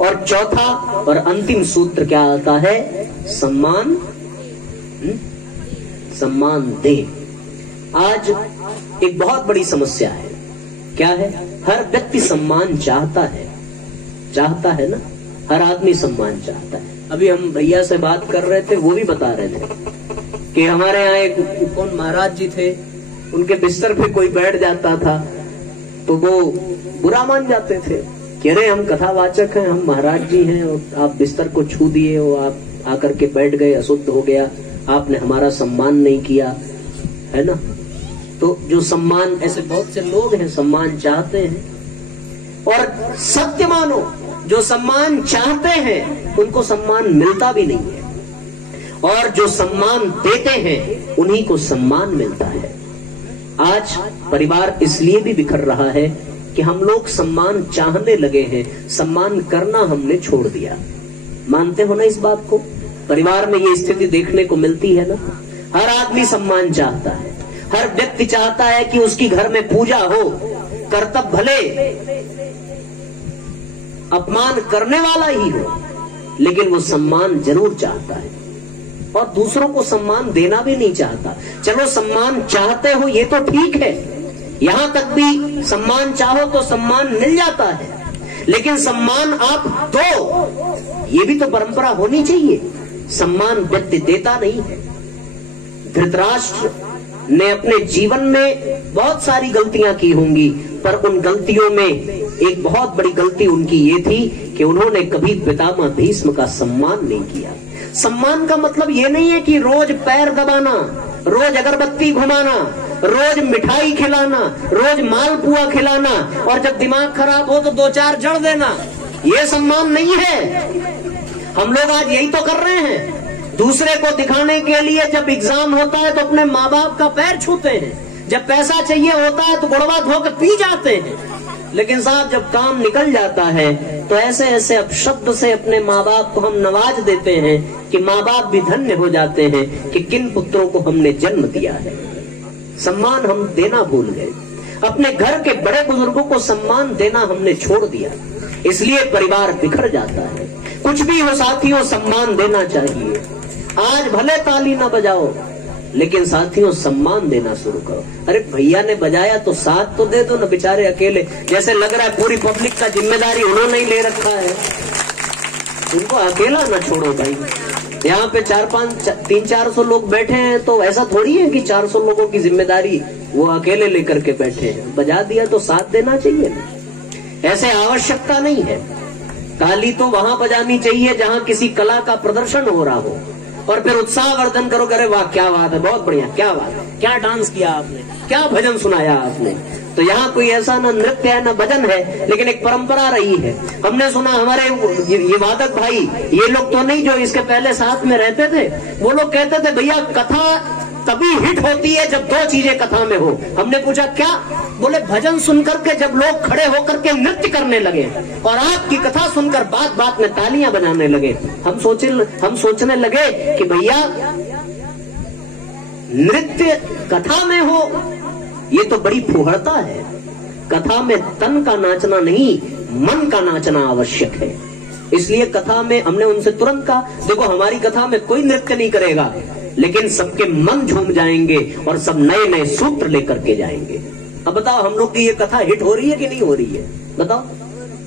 और चौथा और अंतिम सूत्र क्या आता है? सम्मान, सम्मान दे। आज एक बहुत बड़ी समस्या है। क्या है? हर व्यक्ति सम्मान चाहता है ना, हर आदमी सम्मान चाहता है। अभी हम भैया से बात कर रहे थे, वो भी बता रहे थे कि हमारे यहाँ एक कौन महाराज जी थे, उनके बिस्तर पे कोई बैठ जाता था तो वो बुरा मान जाते थे कि अरे हम कथावाचक हैं, हम महाराज जी हैं और आप बिस्तर को छू दिए हो, आप आकर के बैठ गए, अशुद्ध हो गया, आपने हमारा सम्मान नहीं किया, है ना। तो जो सम्मान, ऐसे बहुत से लोग हैं सम्मान चाहते हैं, और सत्य मानो जो सम्मान चाहते हैं उनको सम्मान मिलता भी नहीं है, और जो सम्मान देते हैं उन्हीं को सम्मान मिलता है। आज परिवार इसलिए भी बिखर रहा है कि हम लोग सम्मान चाहने लगे हैं, सम्मान करना हमने छोड़ दिया। मानते हो ना इस बात को? परिवार में ये स्थिति देखने को मिलती है ना। हर आदमी सम्मान चाहता है, हर व्यक्ति चाहता है कि उसकी घर में पूजा हो, कर्तव्य भले अपमान करने वाला ही हो, लेकिन वो सम्मान जरूर चाहता है, और दूसरों को सम्मान देना भी नहीं चाहता। चलो सम्मान चाहते हो ये तो ठीक है, यहां तक भी सम्मान चाहो तो सम्मान मिल जाता है, लेकिन सम्मान आप दो, ये भी तो परंपरा होनी चाहिए। सम्मान व्यक्ति देता नहीं है। धृतराष्ट्र ने अपने जीवन में बहुत सारी गलतियां की होंगी, पर उन गलतियों में एक बहुत बड़ी गलती उनकी ये थी कि उन्होंने कभी पितामह भीष्म का सम्मान नहीं किया। सम्मान का मतलब ये नहीं है कि रोज पैर दबाना, रोज अगरबत्ती घुमाना, रोज मिठाई खिलाना, रोज मालपुआ खिलाना, और जब दिमाग खराब हो तो 2-4 जड़ देना। ये सम्मान नहीं है। हम लोग आज यही तो कर रहे हैं। दूसरे को दिखाने के लिए जब एग्जाम होता है तो अपने माँ बाप का पैर छूते हैं, जब पैसा चाहिए होता है तो गुड़वा धोकर पी जाते हैं, लेकिन साहब जब काम निकल जाता है तो ऐसे ऐसे अपशब्द से अपने माँ बाप को हम नवाज देते हैं कि माँ बाप भी धन्य हो जाते हैं कि किन पुत्रों को हमने जन्म दिया है। सम्मान हम देना भूल गए, अपने घर के बड़े बुजुर्गों को सम्मान देना हमने छोड़ दिया, इसलिए परिवार बिखर जाता है। कुछ भी हो साथियों, सम्मान देना चाहिए। आज भले ताली ना बजाओ, लेकिन साथियों सम्मान देना शुरू करो। अरे भैया ने बजाया तो साथ तो दे दो ना, बेचारे अकेले, जैसे लग रहा है पूरी पब्लिक का जिम्मेदारी उन्होंने ही ले रखा है। उनको अकेला ना छोड़ो भाई। यहाँ पे 300-400 लोग बैठे हैं, तो ऐसा थोड़ी है कि 400 लोगों की जिम्मेदारी वो अकेले लेकर के बैठे हैं। बजा दिया तो साथ देना चाहिए ना, ऐसे आवश्यकता नहीं है। ताली तो वहां बजानी चाहिए जहां किसी कला का प्रदर्शन हो रहा हो, और फिर उत्साहवर्धन करो, करे वाह क्या बात है, बहुत बढ़िया, क्या बात है, क्या डांस किया आपने, क्या भजन सुनाया आपने। तो यहाँ कोई ऐसा ना नृत्य है ना भजन है, लेकिन एक परंपरा रही है। हमने सुना हमारे ये वादक भाई, ये लोग तो नहीं जो इसके पहले साथ में रहते थे, वो लोग कहते थे भैया कथा तभी हिट होती है जब 2 चीजें कथा में हो। हमने पूछा क्या? बोले भजन सुनकर के जब लोग खड़े होकर के नृत्य करने लगे और आपकी कथा सुनकर बात बात में तालियां बजाने लगे। हम सोचने लगे कि भैया नृत्य कथा में हो ये तो बड़ी फुहड़ता है। कथा में तन का नाचना नहीं, मन का नाचना आवश्यक है। इसलिए कथा में हमने उनसे तुरंत कहा, देखो हमारी कथा में कोई नृत्य नहीं करेगा, लेकिन सबके मन झूम जाएंगे और सब नए नए सूत्र लेकर के जाएंगे। अब बताओ हम लोग की ये कथा हिट हो रही है कि नहीं हो रही है? बताओ,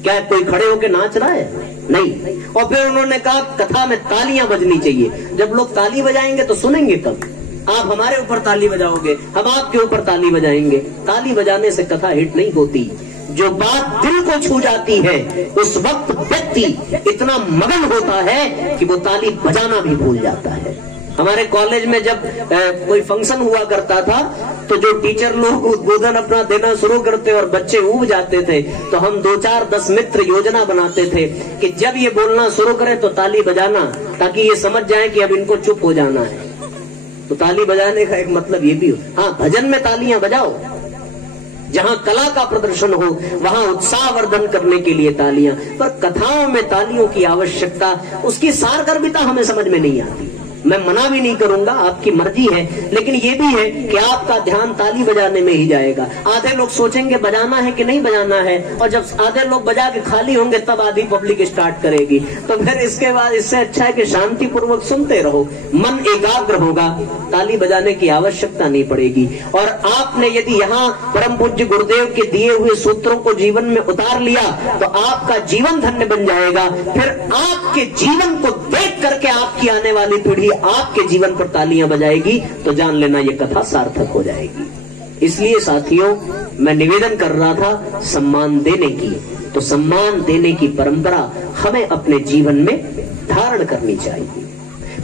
क्या कोई खड़े होके नाच रहा है? नहीं। और फिर उन्होंने कहा कथा में तालियां बजनी चाहिए। जब लोग ताली बजाएंगे तो सुनेंगे कब? आप हमारे ऊपर ताली बजाओगे, हम आपके ऊपर ताली बजाएंगे। ताली बजाने से कथा हिट नहीं होती। जो बात दिल को छू जाती है उस वक्त व्यक्ति इतना मगन होता है कि वो ताली बजाना भी भूल जाता है। हमारे कॉलेज में जब कोई फंक्शन हुआ करता था तो जो टीचर लोग उद्बोधन अपना देना शुरू करते और बच्चे ऊब जाते थे, तो हम 2-4-10 मित्र योजना बनाते थे कि जब ये बोलना शुरू करें तो ताली बजाना, ताकि ये समझ जाए कि अब इनको चुप हो जाना है। तो ताली बजाने का एक मतलब ये भी हो। हाँ, भजन में तालियां बजाओ, जहां कला का प्रदर्शन हो वहां उत्साहवर्धन करने के लिए तालियां, पर कथाओं में तालियों की आवश्यकता, उसकी सारगर्भिता हमें समझ में नहीं आती। मैं मना भी नहीं करूंगा, आपकी मर्जी है, लेकिन ये भी है कि आपका ध्यान ताली बजाने में ही जाएगा। आधे लोग सोचेंगे बजाना है कि नहीं बजाना है, और जब आधे लोग बजा के खाली होंगे तब आधी पब्लिक स्टार्ट करेगी। तो फिर इसके बाद इससे अच्छा है कि शांति पूर्वक सुनते रहो, मन एकाग्र होगा, ताली बजाने की आवश्यकता नहीं पड़ेगी। और आपने यदि यहाँ परम पूज्य गुरुदेव के दिए हुए सूत्रों को जीवन में उतार लिया तो आपका जीवन धन्य बन जाएगा। फिर आपके जीवन को देख करके आपकी आने वाली पीढ़ी आपके जीवन पर तालियां बजाएगी, तो जान लेना ये कथा सार्थक हो जाएगी। इसलिए साथियों, मैं निवेदन कर रहा था सम्मान देने की, तो सम्मान देने की परंपरा हमें अपने जीवन में धारण करनी चाहिए।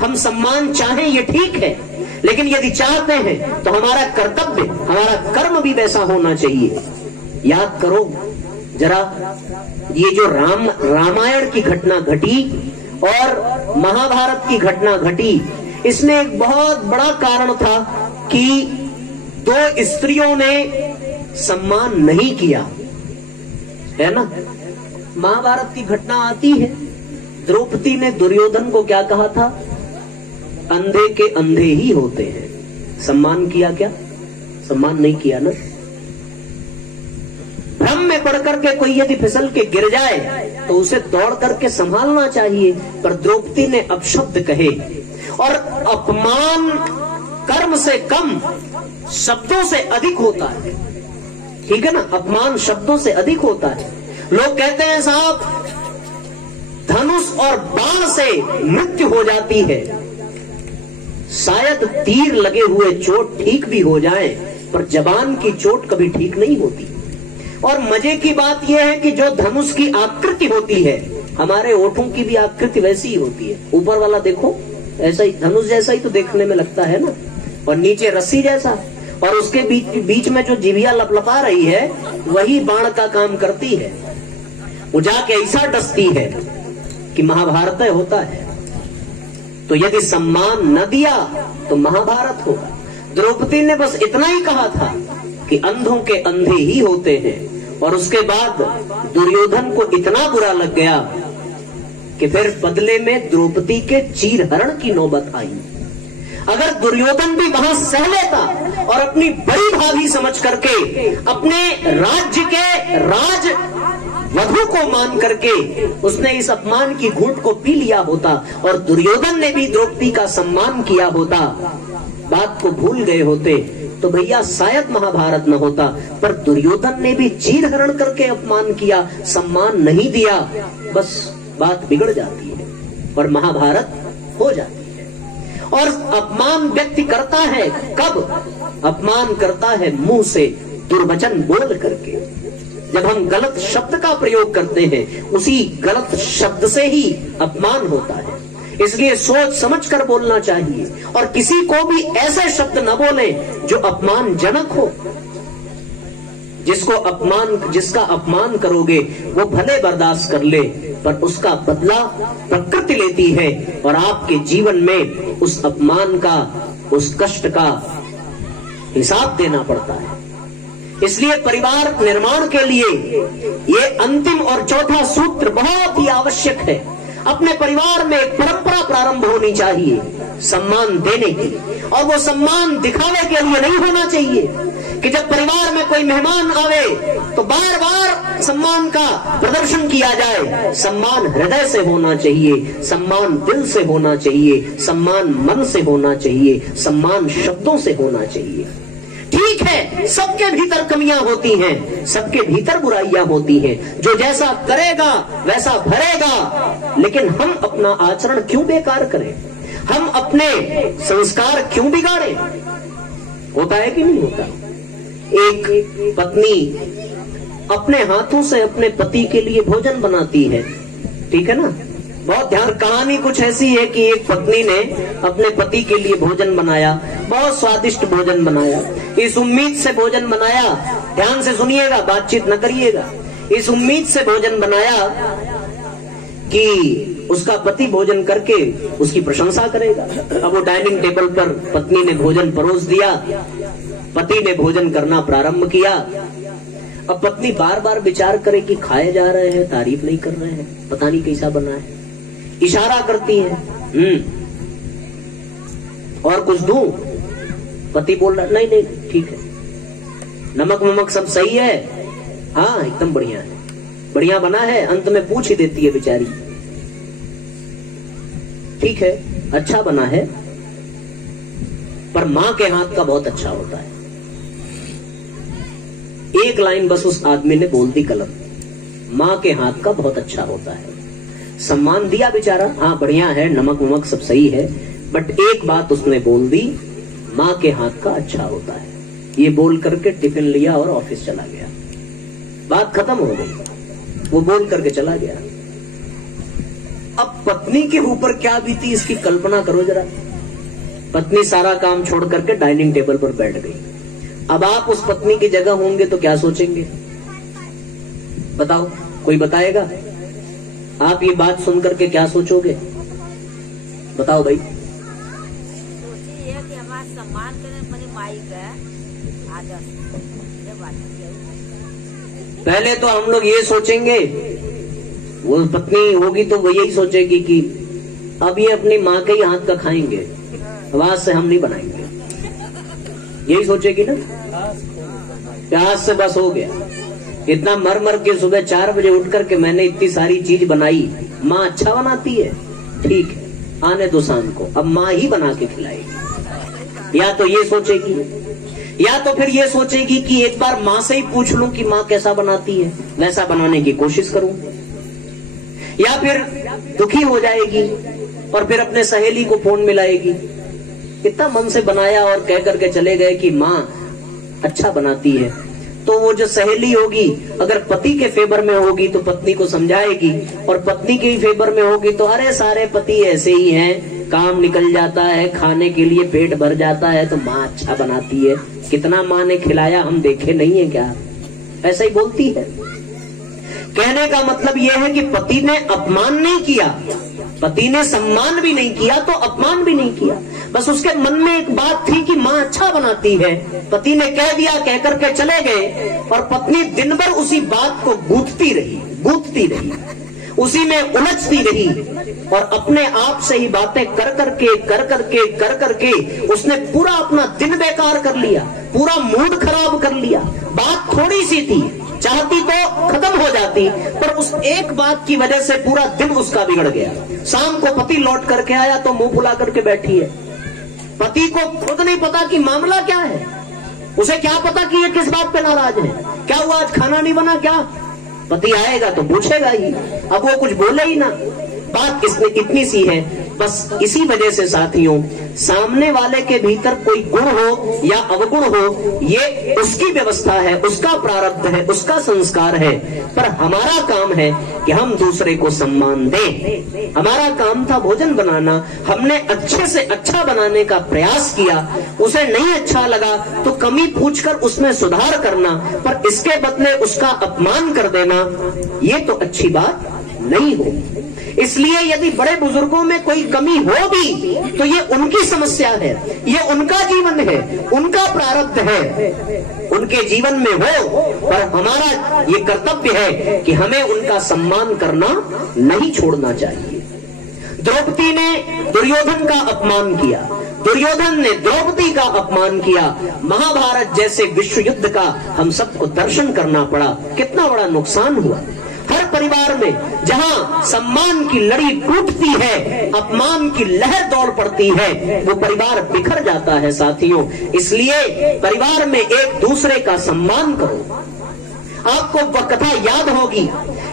हम सम्मान चाहें ये ठीक है, लेकिन यदि चाहते हैं तो हमारा कर्तव्य, हमारा कर्म भी वैसा होना चाहिए। याद करो जरा, ये जो रामायण की घटना घटी और महाभारत की घटना घटी, इसमें एक बहुत बड़ा कारण था कि दो स्त्रियों ने सम्मान नहीं किया, है ना। महाभारत की घटना आती है, द्रौपदी ने दुर्योधन को क्या कहा था? अंधे के अंधे ही होते हैं। सम्मान किया क्या? सम्मान नहीं किया ना। भ्रम में पड़ करके कोई यदि फिसल के गिर जाए तो उसे दौड़ करके संभालना चाहिए, पर द्रौपदी ने अपशब्द कहे, और अपमान कर्म से कम शब्दों से अधिक होता है, ठीक है ना। अपमान शब्दों से अधिक होता है। लोग कहते हैं साहब धनुष और बाण से मृत्यु हो जाती है, शायद तीर लगे हुए चोट ठीक भी हो जाए, पर जबान की चोट कभी ठीक नहीं होती। और मजे की बात यह है कि जो धनुष की आकृति होती है, हमारे ओठों की भी आकृति वैसी ही होती है। ऊपर वाला देखो ऐसा ही, धनुष जैसा ही तो देखने में लगता है ना, और नीचे रस्सी जैसा, और उसके बीच में जो जिभिया लपलपा रही है वही बाण का काम करती है। वो जाके ऐसा डसती है कि महाभारत होता है। तो यदि सम्मान न दिया तो महाभारत होगा। द्रौपदी ने बस इतना ही कहा था कि अंधों के अंधे ही होते हैं, और उसके बाद दुर्योधन को इतना बुरा लग गया कि फिर बदले में द्रौपदी के चीरहरण की नौबत आई। अगर दुर्योधन भी वहां सह लेता और अपनी बड़ी भाभी समझ करके अपने राज्य के राज वधु को मान करके उसने इस अपमान की घूंट को पी लिया होता, और दुर्योधन ने भी द्रौपदी का सम्मान किया होता, बात को भूल गए होते, तो भैया शायद महाभारत न होता। पर दुर्योधन ने भी चीरहरण करके अपमान किया, सम्मान नहीं दिया, बस बात बिगड़ जाती है और महाभारत हो जाती है। और अपमान व्यक्ति करता है कब? अपमान करता है मुंह से दुर्वचन बोल करके। जब हम गलत शब्द का प्रयोग करते हैं, उसी गलत शब्द से ही अपमान होता है। इसलिए सोच समझ कर बोलना चाहिए, और किसी को भी ऐसे शब्द न बोले जो अपमानजनक हो। जिसका अपमान करोगे वो भले बर्दाश्त कर ले, पर उसका बदला प्रकृति लेती है, और आपके जीवन में उस अपमान का, उस कष्ट का हिसाब देना पड़ता है। इसलिए परिवार निर्माण के लिए ये अंतिम और चौथा सूत्र बहुत ही आवश्यक है। अपने परिवार में एक परंपरा प्रारंभ होनी चाहिए सम्मान देने की, और वो सम्मान दिखावे के लिए नहीं होना चाहिए कि जब परिवार में कोई मेहमान आवे तो बार बार सम्मान का प्रदर्शन किया जाए। सम्मान हृदय से होना चाहिए, सम्मान दिल से होना चाहिए, सम्मान मन से होना चाहिए, सम्मान शब्दों से होना चाहिए। ठीक है, सबके भीतर कमियां होती हैं, सबके भीतर बुराइयां होती हैं, जो जैसा करेगा वैसा भरेगा, लेकिन हम अपना आचरण क्यों बेकार करें? हम अपने संस्कार क्यों बिगाड़ें? होता है कि नहीं होता? एक पत्नी अपने हाथों से अपने पति के लिए भोजन बनाती है, ठीक है ना। बहुत ध्यान, कहानी कुछ ऐसी है कि एक पत्नी ने अपने पति के लिए भोजन बनाया, बहुत स्वादिष्ट भोजन बनाया। इस उम्मीद से भोजन बनाया, ध्यान से सुनिएगा, बातचीत न करिएगा। इस उम्मीद से भोजन बनाया कि उसका पति भोजन करके उसकी प्रशंसा करेगा। अब वो डाइनिंग टेबल पर पत्नी ने भोजन परोस दिया, पति ने भोजन करना प्रारंभ किया। अब पत्नी बार बार विचार करे कि खाए जा रहे हैं, तारीफ नहीं कर रहे हैं, पता नहीं कैसा बना है, इशारा करती है। और कुछ दूं? पति बोल रहा नहीं नहीं ठीक है, नमक वमक सब सही है, हाँ एकदम बढ़िया है, बढ़िया बना है। अंत में पूछ ही देती है बेचारी, ठीक है अच्छा बना है, पर मां के हाथ का बहुत अच्छा होता है। एक लाइन बस उस आदमी ने बोल दी गलत, मां के हाथ का बहुत अच्छा होता है। सम्मान दिया बेचारा, हाँ बढ़िया है, नमक वमक सब सही है, बट एक बात उसने बोल दी, मां के हाथ का अच्छा होता है। ये बोल करके टिफिन लिया और ऑफिस चला गया, बात खत्म हो गई, वो बोल करके चला गया। अब पत्नी के ऊपर क्या बीती इसकी कल्पना करो जरा। पत्नी सारा काम छोड़ करके डाइनिंग टेबल पर बैठ गई। अब आप उस पत्नी की जगह होंगे तो क्या सोचेंगे? बताओ, कोई बताएगा? आप ये बात सुन करके क्या सोचोगे? बताओ भाई। सोचिए कि हमारा सम्मान करें अपनी माई का आदर। पहले तो हम लोग ये सोचेंगे, वो पत्नी होगी तो वो यही सोचेगी कि अब ये अपनी माँ के ही हाथ का खाएंगे, आवाज से हम नहीं बनाएंगे, यही सोचेगी ना। आज से बस हो गया, इतना मर मर के सुबह 4 बजे उठ करके मैंने इतनी सारी चीज बनाई, माँ अच्छा बनाती है, ठीक है आने दो शाम को, अब माँ ही बना के खिलाएगी। या तो ये सोचेगी, या तो फिर ये सोचेगी कि एक बार माँ से ही पूछ लूं कि माँ कैसा बनाती है, वैसा बनाने की कोशिश करूं। या फिर दुखी हो जाएगी और फिर अपने सहेली को फोन मिलाएगी, इतना मन से बनाया और कह करके चले गए कि माँ अच्छा बनाती है। तो वो जो सहेली होगी अगर पति के फेवर में होगी तो पत्नी को समझाएगी, और पत्नी के ही फेवर में होगी तो अरे सारे पति ऐसे ही हैं, काम निकल जाता है, खाने के लिए पेट भर जाता है, तो माँ अच्छा बनाती है, कितना माँ ने खिलाया हम देखे नहीं है क्या, ऐसा ही बोलती है। कहने का मतलब यह है कि पति ने अपमान नहीं किया, पति ने सम्मान भी नहीं किया तो अपमान भी नहीं किया, बस उसके मन में एक बात थी कि माँ अच्छा बनाती है, पति ने कह दिया, कह करके चले गए, और पत्नी दिन भर उसी बात को गूंथती रही, उसी में उलझती रही, और अपने आप से ही बातें कर करके उसने पूरा अपना दिन बेकार कर लिया, पूरा मूड खराब कर लिया। बात थोड़ी सी थी, चाहती तो खत्म हो जाती, पर उस एक बात की वजह से पूरा दिन उसका बिगड़ गया। शाम को पति लौट करके आया तो मुंह फुला करके बैठी है, पति को खुद नहीं पता कि मामला क्या है, उसे क्या पता कि ये किस बात पे नाराज है, क्या हुआ आज खाना नहीं बना क्या? पति आएगा तो पूछेगा ही, अब वो कुछ बोले ही ना। बात इसमें इतनी सी है, बस इसी वजह से साथियों, सामने वाले के भीतर कोई गुण हो या अवगुण हो, ये उसकी व्यवस्था है, उसका प्रारब्ध है, उसका संस्कार है, पर हमारा काम है कि हम दूसरे को सम्मान दें। हमारा काम था भोजन बनाना, हमने अच्छे से अच्छा बनाने का प्रयास किया, उसे नहीं अच्छा लगा तो कमी पूछकर उसमें सुधार करना, पर इसके बदले उसका अपमान कर देना, ये तो अच्छी बात नहीं हो। इसलिए यदि बड़े बुजुर्गों में कोई कमी हो भी तो ये उनकी समस्या है, ये उनका जीवन है, उनका प्रारब्ध है, उनके जीवन में हो, पर हमारा ये कर्तव्य है कि हमें उनका सम्मान करना नहीं छोड़ना चाहिए। द्रौपदी ने दुर्योधन का अपमान किया, दुर्योधन ने द्रौपदी का अपमान किया, महाभारत जैसे विश्व युद्ध का हम सबको दर्शन करना पड़ा, कितना बड़ा नुकसान हुआ। हर परिवार में जहां सम्मान की लड़ी टूटती है, अपमान की लहर दौड़ पड़ती है, वो परिवार बिखर जाता है साथियों। इसलिए परिवार में एक दूसरे का सम्मान करो। आपको वह कथा याद होगी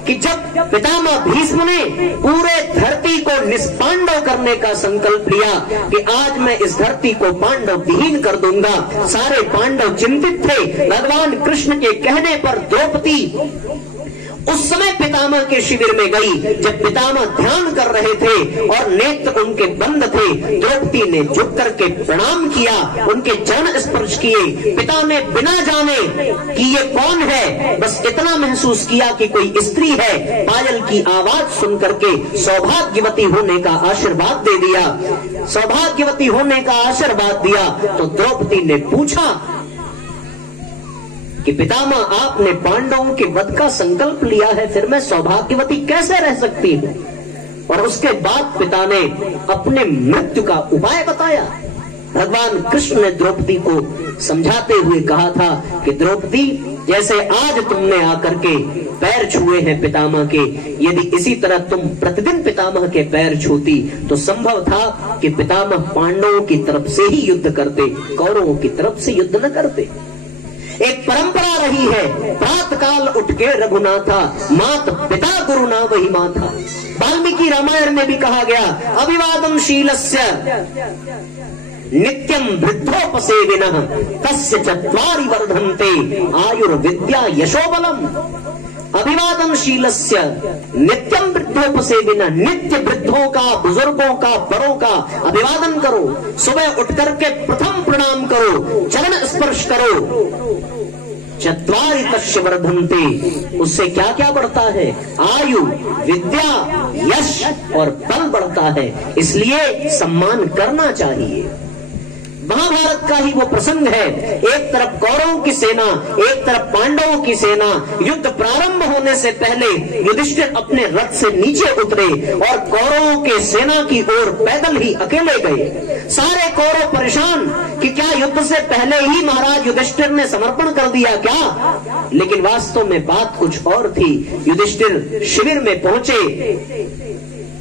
कि जब पितामह भीष्म ने पूरे धरती को निष्पांडव करने का संकल्प लिया कि आज मैं इस धरती को पांडव विहीन कर दूंगा, सारे पांडव चिंतित थे। भगवान कृष्ण के कहने पर द्रौपदी उस समय पितामह के शिविर में गई, जब पितामह ध्यान कर रहे थे और नेत्र उनके बंद थे, द्रौपदी ने झुक करके प्रणाम किया, उनके चरण स्पर्श किए। पिता ने बिना जाने कि ये कौन है, बस इतना महसूस किया कि कोई स्त्री है, पायल की आवाज सुन करके सौभाग्यवती होने का आशीर्वाद दे दिया। सौभाग्यवती होने का आशीर्वाद दिया तो द्रौपदी ने पूछा कि पितामह आपने पांडवों के वध का संकल्प लिया है, फिर मैं सौभाग्यवती कैसे रह सकती हूँ? और उसके बाद पिता ने अपने मृत्यु का उपाय बताया। भगवान कृष्ण ने द्रौपदी को समझाते हुए कहा था कि द्रौपदी, जैसे आज तुमने आकर के पैर छुए हैं पितामह के, यदि इसी तरह तुम प्रतिदिन पितामह के पैर छूती तो संभव था कि पितामह पांडवों की तरफ से ही युद्ध करते, कौरवों की तरफ से युद्ध न करते। एक परंपरा रही है, प्रातः काल उठ के रघुनाथा, मात पिता गुरु ना वही माथा। वाल्मीकि रामायण में भी कहा गया, अभिवादन शीलस्य नित्यम वृद्धोपसेविनः तस्य चत्वारि वर्धन्ते आयुर्विद्या यशोबलम। अभिवादन शीलस्य नित्यम वृद्धोपसेविनः, नित्य वृद्धों का, बुजुर्गों का, बड़ों का अभिवादन करो। सुबह उठ करके प्रथम प्रणाम करो, चरण स्पर्श करो। चत्वारि तस्य वर्धन्ते, उससे क्या क्या बढ़ता है? आयु, विद्या, यश और बल बढ़ता है। इसलिए सम्मान करना चाहिए। महाभारत का ही वो प्रसंग है, एक तरफ कौरवों की सेना, एक तरफ पांडवों की सेना। युद्ध प्रारंभ होने से पहले युधिष्ठिर अपने रथ से नीचे उतरे और कौरवों के सेना की ओर पैदल ही अकेले गए। सारे कौरव परेशान कि क्या युद्ध से पहले ही महाराज युधिष्ठिर ने समर्पण कर दिया क्या? लेकिन वास्तव में बात कुछ और थी। युधिष्ठिर शिविर में पहुंचे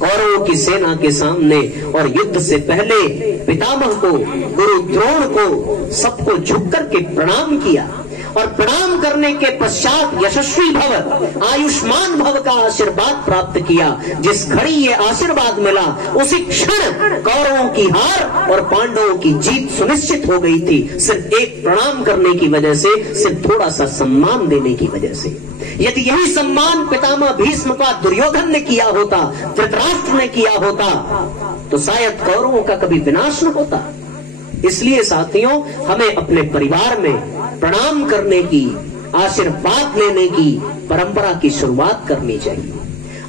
कौरवों की सेना के सामने और युद्ध से पहले पितामह को, गुरु द्रोण को, सबको झुक करके प्रणाम किया और प्रणाम करने के पश्चात यशस्वी भव, आयुष्मान भव का आशीर्वाद प्राप्त किया। जिस घड़ी ये आशीर्वाद मिला उसी क्षण कौरवों की हार और पांडवों की जीत सुनिश्चित हो गई थी, सिर्फ एक प्रणाम करने की वजह से, सिर्फ थोड़ा सा सम्मान देने की वजह से। यदि यही सम्मान पितामह भीष्म का दुर्योधन ने किया होता, धृतराष्ट्र ने किया होता, तो शायद कौरवों का कभी विनाश न होता। इसलिए साथियों, हमें अपने परिवार में प्रणाम करने की, आशीर्वाद लेने की परंपरा की शुरुआत करनी चाहिए।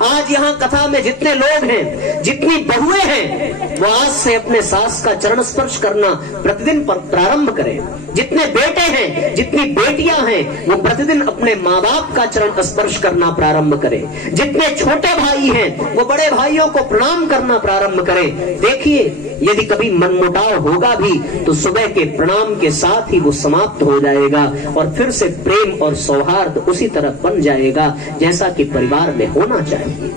आज यहाँ कथा में जितने लोग हैं, जितनी बहुएं हैं, वो आज से अपने सास का चरण स्पर्श करना प्रतिदिन प्रारंभ करें। जितने बेटे हैं, जितनी बेटियां हैं, वो प्रतिदिन अपने माँ बाप का चरण स्पर्श करना प्रारंभ करें। जितने छोटे भाई हैं, वो बड़े भाइयों को प्रणाम करना प्रारंभ करें। देखिए, यदि कभी मनमुटाव होगा भी तो सुबह के प्रणाम के साथ ही वो समाप्त हो जाएगा और फिर से प्रेम और सौहार्द उसी तरह बन जाएगा जैसा कि परिवार में होना चाहिए।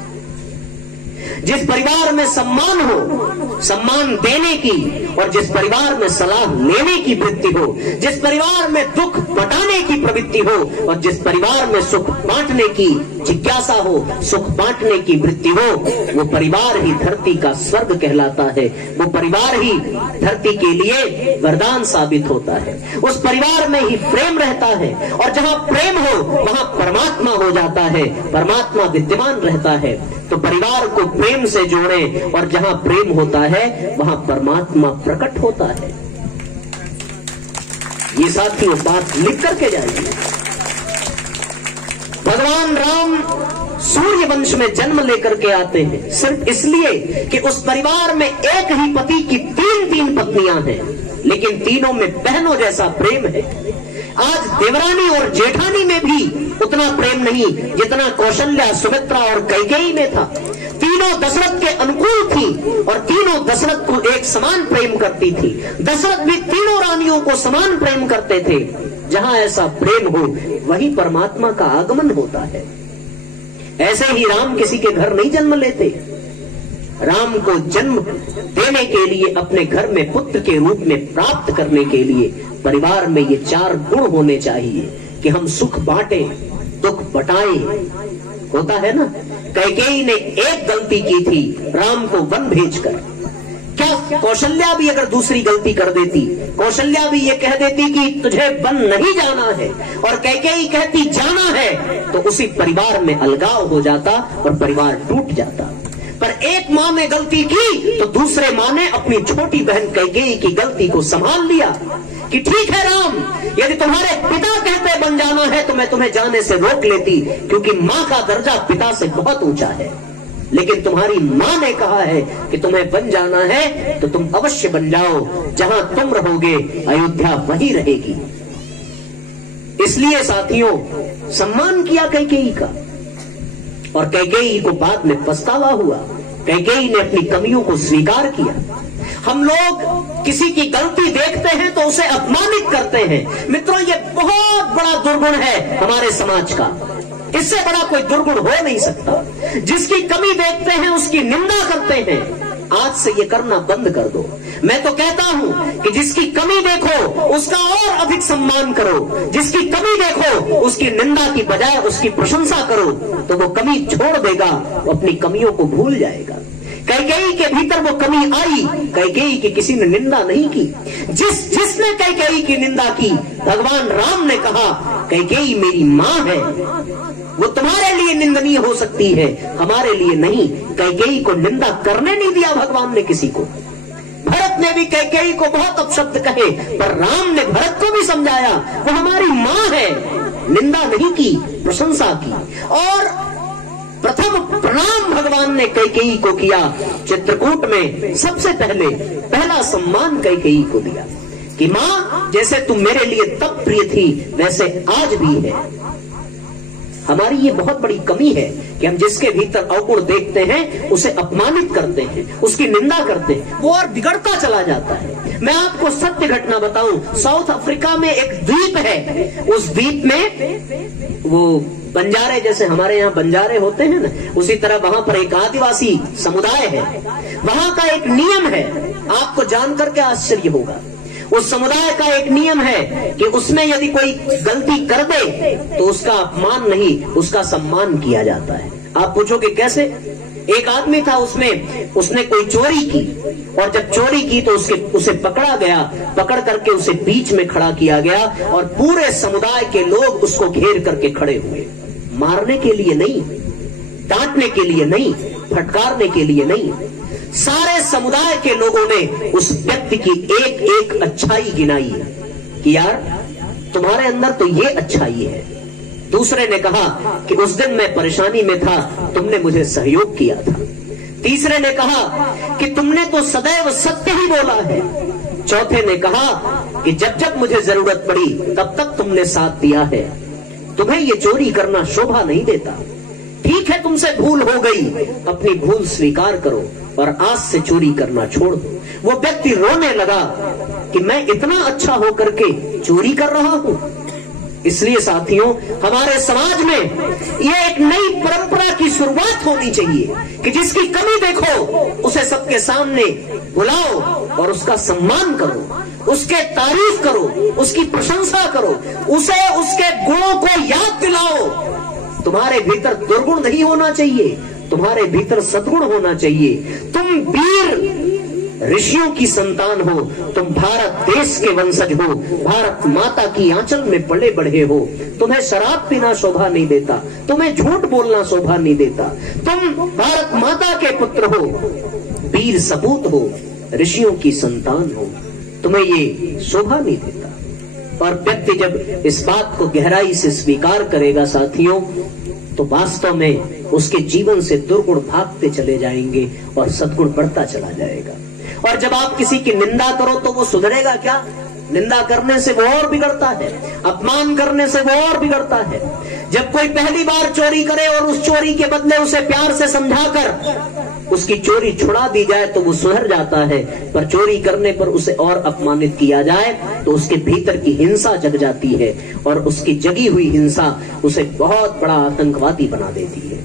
जिस परिवार में सम्मान हो, सम्मान देने की, और जिस परिवार में सलाह लेने की वृत्ति हो, जिस परिवार में दुख बटाने की प्रवृत्ति हो और जिस परिवार में सुख बांटने की जिज्ञासा हो, सुख बांटने की वृत्ति हो, वो परिवार ही धरती का स्वर्ग कहलाता है। वो परिवार ही धरती के लिए वरदान साबित होता है। उस परिवार में ही प्रेम रहता है और जहाँ प्रेम हो वहाँ परमात्मा हो जाता है, परमात्मा विद्यमान रहता है। तो परिवार को प्रेम से जोड़ें और जहाँ प्रेम होता है वहाँ परमात्मा प्रकट होता है। ये साथियों बात लिख करके जाइए। भगवान राम सूर्य वंश में जन्म लेकर के आते हैं सिर्फ इसलिए कि उस परिवार में एक ही पति की तीन पत्नियां हैं, लेकिन तीनों में बहनों जैसा प्रेम है। आज देवरानी और जेठानी में भी उतना प्रेम नहीं जितना कौशल्या, सुमित्रा और कैकेयी में था। तीनों दशरथ के अनुकूल थी और तीनों दशरथ को एक समान प्रेम करती थी। दशरथ भी तीनों रानियों को समान प्रेम करते थे। जहां ऐसा प्रेम हो वही परमात्मा का आगमन होता है। ऐसे ही राम किसी के घर नहीं जन्म लेते। राम को जन्म देने के लिए, अपने घर में पुत्र के रूप में प्राप्त करने के लिए परिवार में ये 4 गुण होने चाहिए कि हम सुख बांटे, दुख बटाएं। होता है ना, कैकेयी ने एक गलती की थी राम को वन भेजकर। क्या कौशल्या भी अगर दूसरी गलती कर देती, कौशल्या भी ये कह देती कि तुझे वन नहीं जाना है और कैकेयी कहती जाना है, तो उसी परिवार में अलगाव हो जाता और परिवार टूट जाता। पर एक माँ ने गलती की तो दूसरे माँ ने अपनी छोटी बहन कैकेयी की गलती को संभाल लिया कि ठीक है राम, यदि तुम्हारे पिता कहते बन जाना है तो मैं तुम्हें जाने से रोक लेती, क्योंकि माँ का दर्जा पिता से बहुत ऊंचा है। लेकिन तुम्हारी माँ ने कहा है कि तुम्हें बन जाना है तो तुम अवश्य बन जाओ। जहां तुम रहोगे अयोध्या वही रहेगी। इसलिए साथियों, सम्मान किया कैकेयी का और कैकेयी को बाद में पछतावा हुआ। कैकेयी ने अपनी कमियों को स्वीकार किया। हम लोग किसी की गलती देखते हैं तो उसे अपमानित करते हैं। मित्रों, ये बहुत बड़ा दुर्गुण है हमारे समाज का। इससे बड़ा कोई दुर्गुण हो नहीं सकता। जिसकी कमी देखते हैं उसकी निंदा करते हैं। आज से ये करना बंद कर दो। मैं तो कहता हूं कि जिसकी कमी देखो उसका और अधिक सम्मान करो, जिसकी कमी देखो उसकी निंदा की बजाय उसकी प्रशंसा करो, तो वो कमी छोड़ देगा, वो अपनी कमियों को भूल जाएगा। कैकेयी के भीतर वो कमी आई, कैकेयी की किसी ने निंदा नहीं की। जिसने कैकेयी की निंदा की, भगवान राम ने कहा कैकेयी मेरी मां है, वो तुम्हारे लिए निंदनीय हो सकती है, हमारे लिए नहीं। कैकेयी को निंदा करने नहीं दिया भगवान ने किसी को। भरत ने भी कैकेयी को बहुत अपशब्द कहे, पर राम ने भरत को भी समझाया वो हमारी मां है, निंदा नहीं की, प्रशंसा की। और प्रथम प्रणाम भगवान ने कैकेयी को किया। चित्रकूट में सबसे पहला सम्मान कैकेयी को दिया कि मां, जैसे तुम मेरे लिए तब प्रिय थी वैसे आज भी है। हमारी ये बहुत बड़ी कमी है कि हम जिसके भीतर अवगुण देखते हैं उसे अपमानित करते हैं, उसकी निंदा करते हैं, वो और बिगड़ता चला जाता है। मैं आपको सत्य घटना बताऊं, साउथ अफ्रीका में एक द्वीप है। उस द्वीप में वो बंजारे, जैसे हमारे यहाँ बंजारे होते हैं ना, उसी तरह वहां पर एक आदिवासी समुदाय है। वहां का एक नियम है, आपको जानकर के आश्चर्य होगा। उस समुदाय का एक नियम है कि उसमें यदि कोई गलती कर दे तो उसका अपमान नहीं, उसका सम्मान किया जाता है। आप पूछोगे कैसे? एक आदमी था, उसने कोई चोरी की, और जब चोरी की तो उसे पकड़ा गया। पकड़ करके उसे बीच में खड़ा किया गया और पूरे समुदाय के लोग उसको घेर करके खड़े हुए। मारने के लिए नहीं, डांटने के लिए नहीं, फटकारने के लिए नहीं, सारे समुदाय के लोगों ने उस व्यक्ति की एक एक अच्छाई गिनाई कि यार तुम्हारे अंदर तो ये अच्छाई है। दूसरे ने कहा कि उस दिन मैं परेशानी में था, तुमने मुझे सहयोग किया था। तीसरे ने कहा कि तुमने तो सदैव सत्य ही बोला है। चौथे ने कहा कि जब जब मुझे जरूरत पड़ी तब तक तुमने साथ दिया है। तुम्हें ये चोरी करना शोभा नहीं देता। ठीक है, तुमसे भूल हो गई, अपनी भूल स्वीकार करो और आज से चोरी करना छोड़ दो। वो व्यक्ति रोने लगा कि मैं इतना अच्छा होकर के चोरी कर रहा हूं। इसलिए साथियों, हमारे समाज में ये एक नई परंपरा की शुरुआत होनी चाहिए कि जिसकी कमी देखो उसे सबके सामने बुलाओ और उसका सम्मान करो, उसके तारीफ करो, उसकी प्रशंसा करो, उसे उसके गुणों को याद दिलाओ। तुम्हारे भीतर दुर्गुण नहीं होना चाहिए, तुम्हारे भीतर सद्गुण होना चाहिए। तुम वीर ऋषियों की संतान हो, तुम भारत देश के वंशज हो, भारत माता की आंचल में पले बढ़े हो। तुम्हें शराब पीना शोभा नहीं देता, तुम्हें झूठ बोलना शोभा नहीं देता। तुम भारत माता के पुत्र हो, वीर सपूत हो, ऋषियों की संतान हो, तुम्हें ये शोभा नहीं देता। और व्यक्ति जब इस बात को गहराई से स्वीकार करेगा साथियों, तो वास्तव में उसके जीवन से दुर्गुण भागते चले जाएंगे और सद्गुण बढ़ता चला जाएगा। और जब आप किसी की निंदा करो तो वो सुधरेगा क्या? निंदा करने से वो और बिगड़ता है, अपमान करने से वो और बिगड़ता है। जब कोई पहली बार चोरी करे और उस चोरी के बदले उसे प्यार से समझाकर उसकी चोरी छुड़ा दी जाए तो वो सुधर जाता है, पर चोरी करने पर उसे और अपमानित किया जाए तो उसके भीतर की हिंसा जग जाती है और उसकी जगी हुई हिंसा उसे बहुत बड़ा आतंकवादी बना देती है।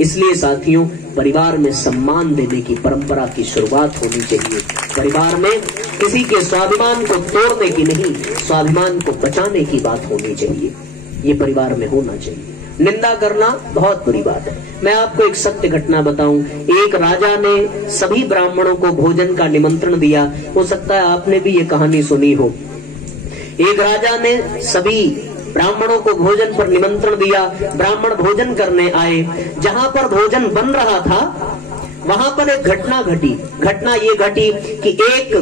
इसलिए साथियों, परिवार में सम्मान देने की परंपरा की शुरुआत होनी चाहिए। परिवार में किसी के स्वाभिमान को तोड़ने की नहीं, स्वाभिमान को बचाने की बात होनी चाहिए। ये परिवार में होना चाहिए। निंदा करना बहुत बुरी बात है। मैं आपको एक सत्य घटना बताऊं। एक राजा ने सभी ब्राह्मणों को भोजन का निमंत्रण दिया। हो सकता है आपने भी ये कहानी सुनी हो। एक राजा ने सभी ब्राह्मणों को भोजन पर निमंत्रण दिया। ब्राह्मण भोजन करने आए। जहां पर भोजन बन रहा था वहां पर एक घटना घटी। घटना ये घटी कि एक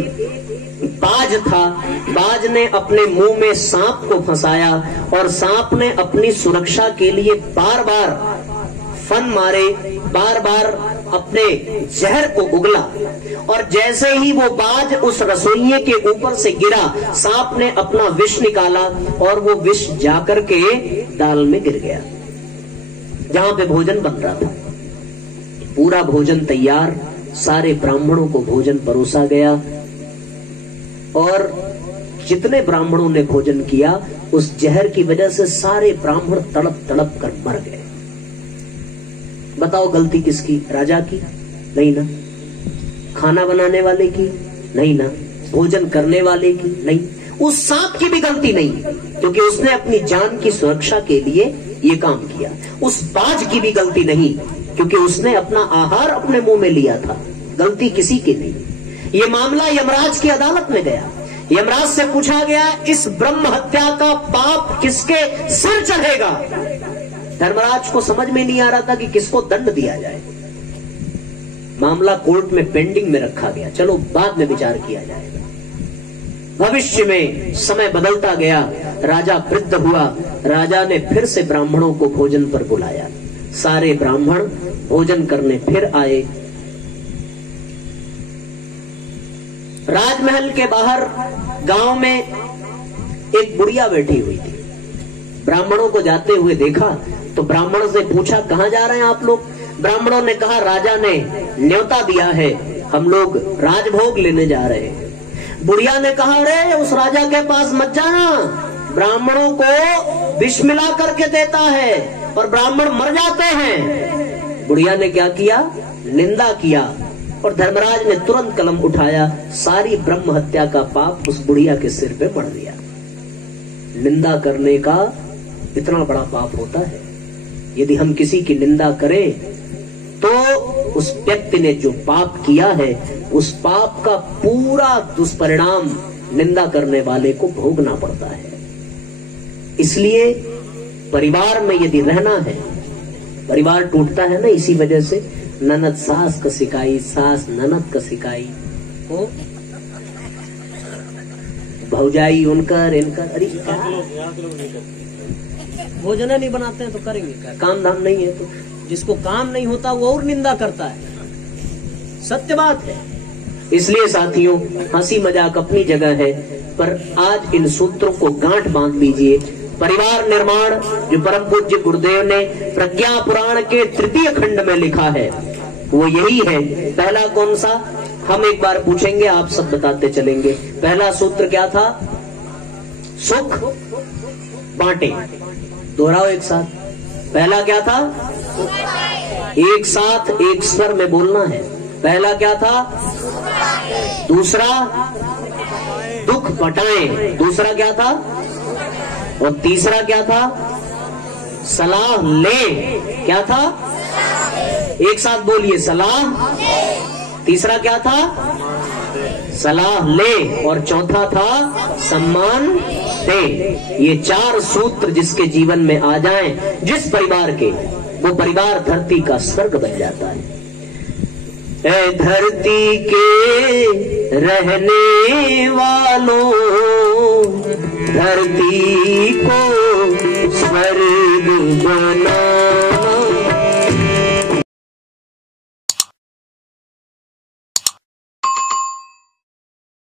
बाज था। बाज ने अपने मुंह में सांप को फंसाया और सांप ने अपनी सुरक्षा के लिए बार बार फन मारे, बार बार अपने जहर को उगला। और जैसे ही वो बाज उस रसोइये के ऊपर से गिरा, सांप ने अपना विष निकाला और वो विष जाकर के दाल में गिर गया जहां पे भोजन बन रहा था। पूरा भोजन तैयार, सारे ब्राह्मणों को भोजन परोसा गया और जितने ब्राह्मणों ने भोजन किया उस जहर की वजह से सारे ब्राह्मण तड़प तड़प कर मर गए। बताओ गलती किसकी? राजा की? नहीं ना। खाना बनाने वाले की? नहीं ना। भोजन करने वाले की? नहीं। उस सांप की भी गलती नहीं, क्योंकि उसने अपनी जान की सुरक्षा के लिए ये काम किया। उस बाज की भी गलती नहीं, क्योंकि उसने अपना आहार अपने मुंह में लिया था। गलती किसी की नहीं। ये मामला यमराज की अदालत में गया। यमराज से पूछा गया, इस ब्रह्म हत्या का पाप किसके सिर चढ़ेगा? धर्मराज को समझ में नहीं आ रहा था कि किसको दंड दिया जाए। मामला कोर्ट में पेंडिंग में रखा गया। चलो बाद में विचार किया जाएगा। भविष्य में समय बदलता गया, राजा वृद्ध हुआ। राजा ने फिर से ब्राह्मणों को भोजन पर बुलाया। सारे ब्राह्मण भोजन करने फिर आए। राजमहल के बाहर गांव में एक बुढ़िया बैठी हुई थी। ब्राह्मणों को जाते हुए देखा तो ब्राह्मण से पूछा, कहां जा रहे हैं आप लोग? ब्राह्मणों ने कहा, राजा ने न्योता दिया है, हम लोग राजभोग लेने जा रहे हैं। बुढ़िया ने कहा, अरे उस राजा के पास मत जाना, ब्राह्मणों को विष मिला करके देता है और ब्राह्मण मर जाते हैं। बुढ़िया ने क्या किया? निंदा किया और धर्मराज ने तुरंत कलम उठाया, सारी ब्रह्म हत्या का पाप उस बुढ़िया के सिर पे मढ़ दिया। निंदा करने का इतना बड़ा पाप होता है। यदि हम किसी की निंदा करें तो उस व्यक्ति ने जो पाप किया है उस पाप का पूरा दुष्परिणाम निंदा करने वाले को भोगना पड़ता है। इसलिए परिवार में यदि रहना है, परिवार टूटता है ना इसी वजह से, ननद सास का सिकाई, सास ननद का सिकाई, हो भौजाई उनकर इनकर। अरे भोजन नहीं बनाते हैं तो करेंगे क्या? काम धाम नहीं है तो जिसको काम नहीं होता वो और निंदा करता है। सत्य बात है। इसलिए साथियों, हंसी मजाक अपनी जगह है, पर आज इन सूत्रों को गांठ बांध लीजिए। परिवार निर्माण जो परम पूज्य गुरुदेव ने प्रज्ञा पुराण के 3 खंड में लिखा है वो यही है। पहला कौन सा? हम एक बार पूछेंगे, आप सब बताते चलेंगे। पहला सूत्र क्या था? सुख बांटे। दोहराओ एक साथ। पहला क्या था? एक साथ एक स्वर में बोलना है। पहला क्या था? दूसरा दुख बटाएं। दूसरा क्या था? और तीसरा क्या था? सलाह ले। क्या था? एक साथ बोलिए, सलाह। तीसरा क्या था? सलाह ले। और चौथा था सम्मान दे। ये 4 सूत्र जिसके जीवन में आ जाएं, जिस परिवार के, वो परिवार धरती का स्वर्ग बन जाता है। ऐ धरती के रहने वालों, धरती को स्वर्ग बना